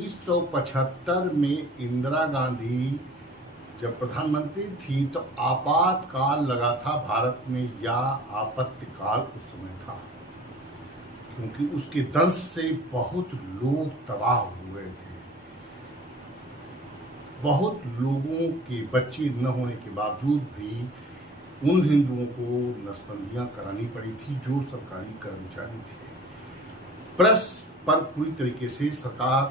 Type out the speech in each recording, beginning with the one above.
1975 में इंदिरा गांधी जब प्रधानमंत्री थी तो आपातकाल लगा था भारत में, या आपत्तिकाल उस समय था, क्योंकि उसके दंश से बहुत लोग तबाह हो गए थे। बहुत लोगों के बच्चे न होने के बावजूद भी उन हिंदुओं को नसबंदियां करानी पड़ी थी जो सरकारी कर्मचारी थे। प्रेस पर पूरी तरीके से सरकार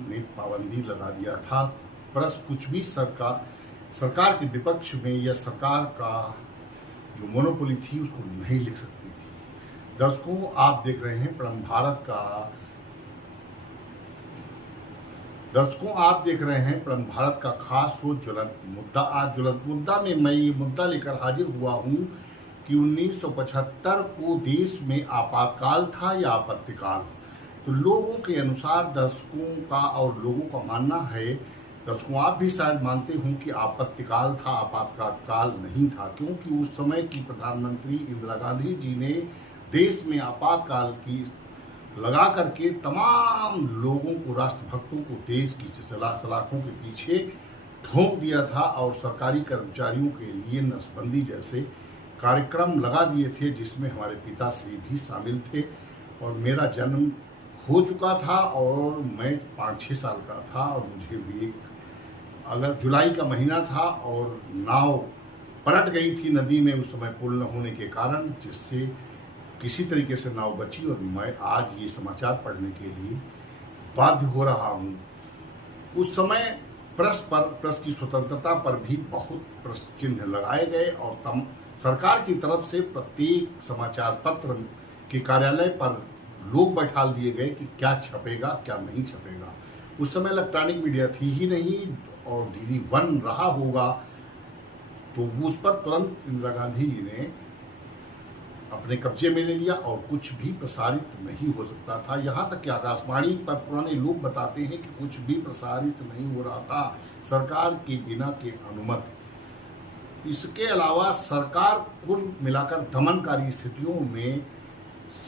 ने पाबंदी लगा दिया था। प्रेस कुछ भी सरकार के विपक्ष में या सरकार का जो मोनोपोली थी उसको नहीं लिख सकती थी। दर्शकों, आप देख रहे हैं परम भारत का खास शो ज्वलंत मुद्दा। आज ज्वलंत मुद्दा में मैं ये मुद्दा लेकर हाजिर हुआ हूँ कि 1975 को देश में आपातकाल था या आपत्तिकाल। तो लोगों के अनुसार, दर्शकों का और लोगों का मानना है, दर्शकों आप भी शायद मानते हों कि आपत्तिकाल था, आपातकाल नहीं था, क्योंकि उस समय की प्रधानमंत्री इंदिरा गांधी जी ने देश में आपातकाल की लगा करके तमाम लोगों को, राष्ट्रभक्तों को देश की सलाखों के पीछे ठोक दिया था और सरकारी कर्मचारियों के लिए नसबंदी जैसे कार्यक्रम लगा दिए थे, जिसमें हमारे पिताश्री भी शामिल थे। और मेरा जन्म हो चुका था और मैं 5-6 साल का था, और मुझे भी अगर जुलाई का महीना था और नाव पलट गई थी नदी में उस समय पुल न होने के कारण, जिससे किसी तरीके से नाव बची और मैं आज ये समाचार पढ़ने के लिए बाध्य हो रहा हूँ। उस समय प्रेस की स्वतंत्रता पर भी बहुत प्रश्न चिन्ह लगाए गए और सरकार की तरफ से प्रत्येक समाचार पत्र के कार्यालय पर लोग बैठाल दिए गए कि क्या छपेगा क्या नहीं छपेगा। उस समय इलेक्ट्रॉनिक मीडिया थी ही नहीं और DD 1 रहा होगा, तो उस पर तुरंत इंदिरा गांधी जी ने अपने कब्जे में ले लिया और कुछ भी प्रसारित नहीं हो सकता था। यहाँ तक कि आकाशवाणी पर पुराने लोग बताते हैं कि कुछ भी प्रसारित नहीं हो रहा था सरकार के बिना के अनुमति। इसके अलावा सरकार कुल मिलाकर दमनकारी स्थितियों में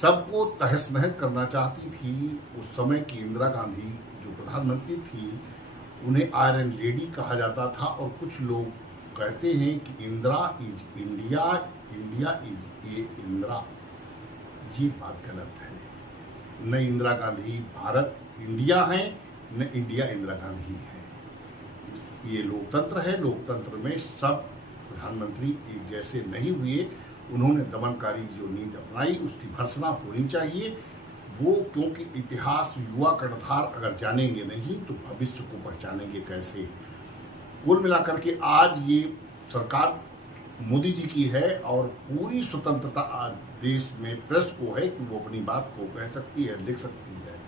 सबको तहस नहस करना चाहती थी। उस समय की इंदिरा गांधी जो प्रधानमंत्री थी, उन्हें आयरन लेडी कहा जाता था, और कुछ लोग कहते हैं कि Indira is India, India is a Indira. ये बात गलत है। न इंदिरा गांधी भारत इंडिया है, न इंडिया इंदिरा गांधी है। ये लोकतंत्र है। लोकतंत्र में सब प्रधानमंत्री एक जैसे नहीं हुए। उन्होंने दमनकारी जो नीति अपनाई उसकी भर्त्सना होनी चाहिए। वो क्योंकि इतिहास युवा कर्णधार अगर जानेंगे नहीं तो भविष्य को पहचानेंगे कैसे। कुल मिलाकर के आज ये सरकार मोदी जी की है और पूरी स्वतंत्रता आज देश में प्रेस को है कि वो अपनी बात को कह सकती है, लिख सकती है।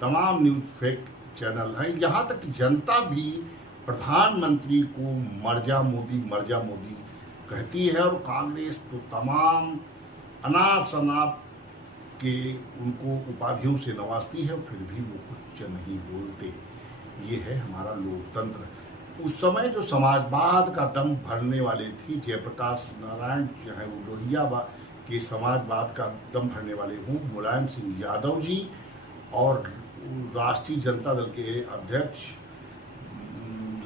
तमाम न्यूज़ फेक चैनल हैं, यहाँ तक कि जनता भी प्रधानमंत्री को मर जा मोदी कहती है, और कांग्रेस तो तमाम अनाप शनाप के उनको उपाधियों से नवाजती है, फिर भी वो कुछ नहीं बोलते। ये है हमारा लोकतंत्र। उस समय जो समाजवाद का दम भरने वाले थी, जयप्रकाश नारायण चाहे वो लोहिया के समाजवाद का दम भरने वाले हों, मुलायम सिंह यादव जी और राष्ट्रीय जनता दल के अध्यक्ष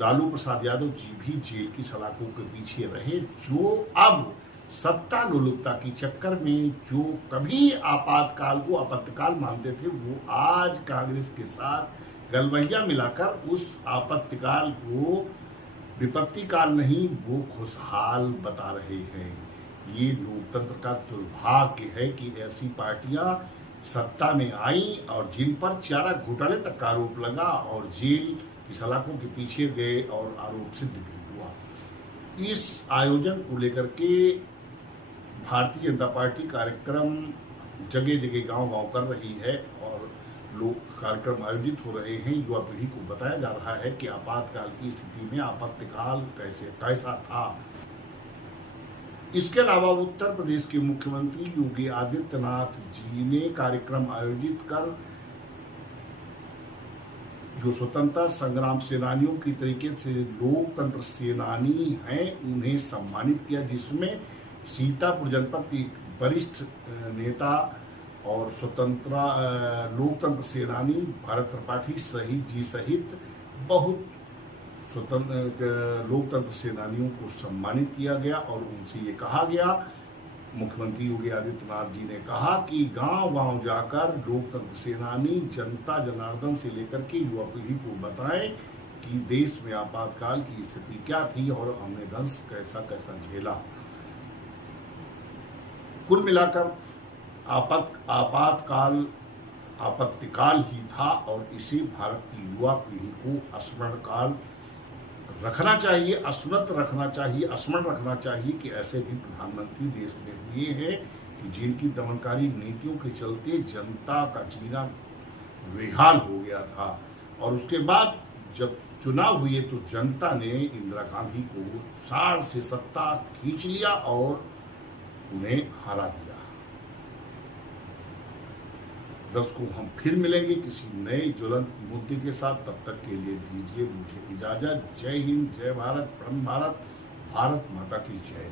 लालू प्रसाद यादव जी भी जेल की सलाखों के पीछे रहे, जो अब सत्ता लोलुपता की चक्कर में जो कभी आपातकाल को आपत्तिकाल मानते थे, वो आज कांग्रेस के साथ गलवहिया मिलाकर उस आपत्तिकाल को विपत्ति काल नहीं, वो खुशहाल बता रहे हैं। ये लोकतंत्र का दुर्भाग्य है कि ऐसी पार्टियां सत्ता में आई और जिन पर चारा घोटाले तक का आरोप लगा और जेल की सलाखों के पीछे गए और आरोप सिद्ध भी हुआ। इस आयोजन को लेकर के भारतीय जनता पार्टी कार्यक्रम जगह जगह गांव-गांव कर रही है और लोग कार्यक्रम आयोजित हो रहे हैं। युवा पीढ़ी को बताया जा रहा है कि आपातकाल की स्थिति में आपत्तिकाल कैसा था। इसके अलावा उत्तर प्रदेश के मुख्यमंत्री योगी आदित्यनाथ जी ने कार्यक्रम आयोजित कर जो स्वतंत्रता संग्राम सेनानियों की तरीके से लोकतंत्र सेनानी हैं उन्हें सम्मानित किया, जिसमें सीतापुर जनपद की वरिष्ठ नेता और लोकतंत्र सेनानी भारत त्रिपाठी सहित जी सहित बहुत स्वतंत्र लोकतंत्र सेनानियों को सम्मानित किया गया और उनसे ये कहा गया, मुख्यमंत्री योगी आदित्यनाथ जी ने कहा कि गांव-गांव जाकर लोकतंत्र सेनानी जनता जनार्दन से लेकर के युवा पीढ़ी को बताएं कि देश में आपातकाल की स्थिति क्या थी और हमने दंश कैसा कैसा झेला। कुल मिलाकर आपत्तिकाल ही था और इसे भारत की युवा पीढ़ी को स्मरण रखना चाहिए कि ऐसे भी प्रधानमंत्री देश में हुए हैं कि जिनकी दमनकारी नीतियों के चलते जनता का जीना बेहाल हो गया था और उसके बाद जब चुनाव हुए तो जनता ने इंदिरा गांधी को साड़ से सत्ता खींच लिया और उन्हें हरा दिया। दर्शकों, हम फिर मिलेंगे किसी नए ज्वलंत मुद्दे के साथ, तब तक के लिए दीजिए मुझे इजाजत। जय हिंद, जय भारत, परम भारत, भारत माता की जय।